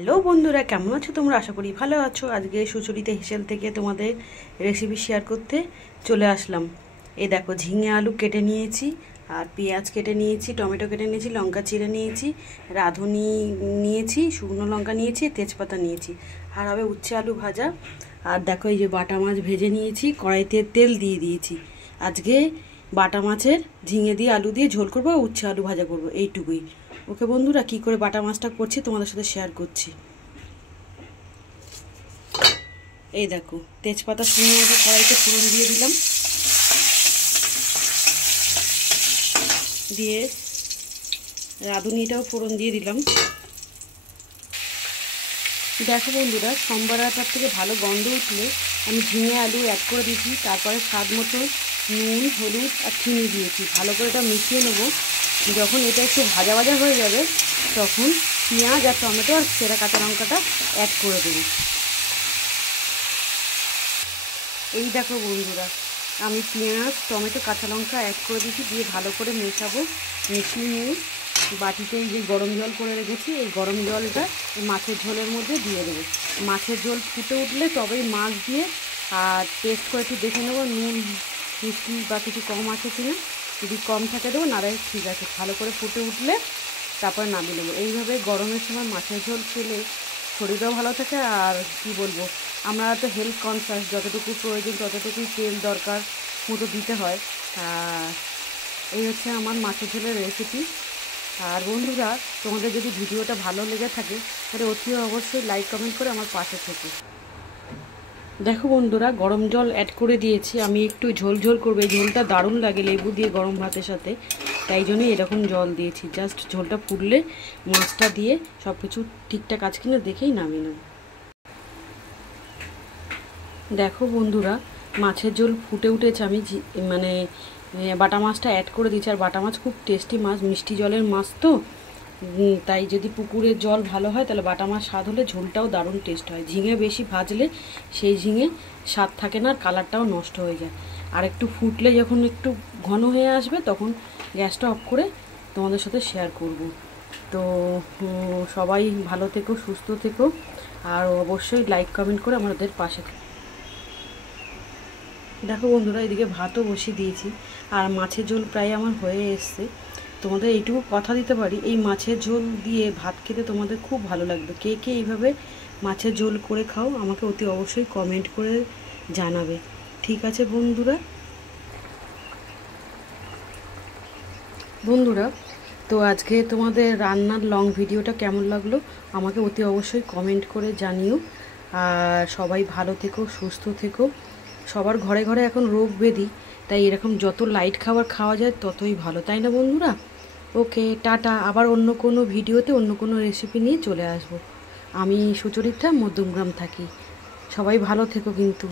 Hello বন্ধুরা, কেমন আছো তোমরা? আশা করি ভালো আছো। আজকে সুচরিতা হেসেল থেকে তোমাদের রেসিপি শেয়ার করতে চলে আসলাম। এই দেখো, ঝিঙে আলু কেটে নিয়েছি, আর পেঁয়াজ কেটে নিয়েছি, টমেটো কেটে নিয়েছি, লঙ্কা চিড়ে নিয়েছি, রাঁধুনি নিয়েছি, শুকনো লঙ্কা নিয়েছি, তেজপাতা নিয়েছি, আর হবে উচ্ছে আলু ভাজা। আর দেখো, এই যে বাটা মাছ ভেজে নিয়েছি, কড়াইতে তেল দিয়ে দিয়েছি। আজকে বাটা মাছের ঝিঙে দিয়ে আলু দিয়ে ঝোল করবো, উচ্ছে আলু ভাজা করবো, এইটুকুই। ওকে বন্ধুরা, কি করে বাটা মাছটা করছি তোমাদের সাথে শেয়ার করছি। এই দেখো, তেজপাতা শুকনো লঙ্কা কড়াইতে ফোড়ন দিয়ে দিলাম, দিয়ে রাঁধুনিটাও ফোড়ন দিয়ে দিলাম। দেখো বন্ধুরা, সম্বারাটার থেকে ভালো গন্ধ উঠলে আমি ঝিঙে আলু অ্যাড করে দিয়েছি। তারপরে স্বাদ মতো নুন, হলুদ আর চিনি দিয়েছি। ভালো করে এটা মিশিয়ে নেবো। যখন এটা একটু ভাজা ভাজা হয়ে যাবে, তখন পেঁয়াজ আর টমেটো আর চেরা কাঁচা লঙ্কাটা অ্যাড করে দেবো। এই দেখো বন্ধুরা, আমি পেঁয়াজ, টমেটো, কাঁচা লঙ্কা অ্যাড করে দিয়েছি, দিয়ে ভালো করে মেশাবো। মিশিয়ে নিয়ে বাটিতে যে গরম জল করে রেখেছি, এই গরম জলটা এই মাছের ঝোলের মধ্যে দিয়ে দেবো। মাছের ঝোল ফুটে উঠলে তবেই মাছ দিয়ে আর টেস্ট করে একটু দেখে নেবো নুন মিষ্টি বা কিছু কম আছে কিনা। যদি কম থাকে দেবো, নাহলে ঠিক আছে। ভালো করে ফুটে উঠলে তারপরে নামিয়ে নেবো। এইভাবে গরমের সময় মাছের ঝোল খেলে শরীরও ভালো থাকে। আর কি বলবো, আমরা তো হেলথ কনসাস, যতটুকু প্রয়োজন ততটুকুই তেল দরকার মতো দিতে হয়। এই হচ্ছে আমার মাছের ঝোলের রেসিপি। আর বন্ধুরা, তোমাদের যদি ভিডিওটা ভালো লেগে থাকে তাহলে অতি অবশ্যই লাইক কমেন্ট করে আমার পাশে থেকে। দেখো বন্ধুরা, গরম জল অ্যাড করে দিয়েছি। আমি একটু ঝোল ঝোল করবো, এই ঝোলটা দারুণ লাগে লেবু দিয়ে গরম ভাতের সাথে, তাই জন্যই এরকম জল দিয়েছি। জাস্ট ঝোলটা ফুটলে মাছটা দিয়ে সব কিছু ঠিকঠাক আছে কিনা দেখেই নামিয়ে নেব। দেখো বন্ধুরা, মাছের ঝোল ফুটে উঠেছে। আমি মানে বাটা মাছটা অ্যাড করে দিয়েছি। আর বাটা মাছ খুব টেস্টি মাছ, মিষ্টি জলের মাছ তো, তাই যদি পুকুরের জল ভালো হয় তাহলে বাটা মাছ স্বাদ হলে ঝোলটাও দারুণ টেস্ট হয়। ঝিঙে বেশি ভাজলে সেই ঝিঙে স্বাদ থাকে না, আর কালারটাও নষ্ট হয়ে যায়। আর একটু ফুটলে যখন একটু ঘন হয়ে আসবে, তখন গ্যাসটা অফ করে তোমাদের সাথে শেয়ার করব। তো সবাই ভালো থেকো, সুস্থ থেকো, আর অবশ্যই লাইক কমেন্ট করে আমাদের পাশে থেকো। দেখো বন্ধুরা, এদিকে ভাতও বসিয়ে দিয়েছি, আর মাছের ঝোল প্রায় আমার হয়ে এসছে। তোমাদের এইটুকু কথা দিতে পারি, এই মাছের ঝোল দিয়ে ভাত খেতে তোমাদের খুব ভালো লাগবে। কে কে এইভাবে মাছের ঝোল করে খাও আমাকে অতি অবশ্যই কমেন্ট করে জানাবে। ঠিক আছে বন্ধুরা, বন্ধুরা তো আজকে তোমাদের রান্নার লং ভিডিওটা কেমন লাগলো আমাকে অতি অবশ্যই কমেন্ট করে জানিও। আর সবাই ভালো থেকো, সুস্থ থেকো। সবার ঘরে ঘরে এখন রোগ ব্যাধি, তাই এরকম যত লাইট খাবার খাওয়া যায় ততই ভালো, তাই না বন্ধুরা? ওকে, টাটা। আবার অন্য কোনো ভিডিওতে অন্য কোনো রেসিপি নিয়ে চলে আসব। আমি সুচরিতা, মধ্যমগ্রাম থাকি। সবাই ভালো থেকো কিন্তু।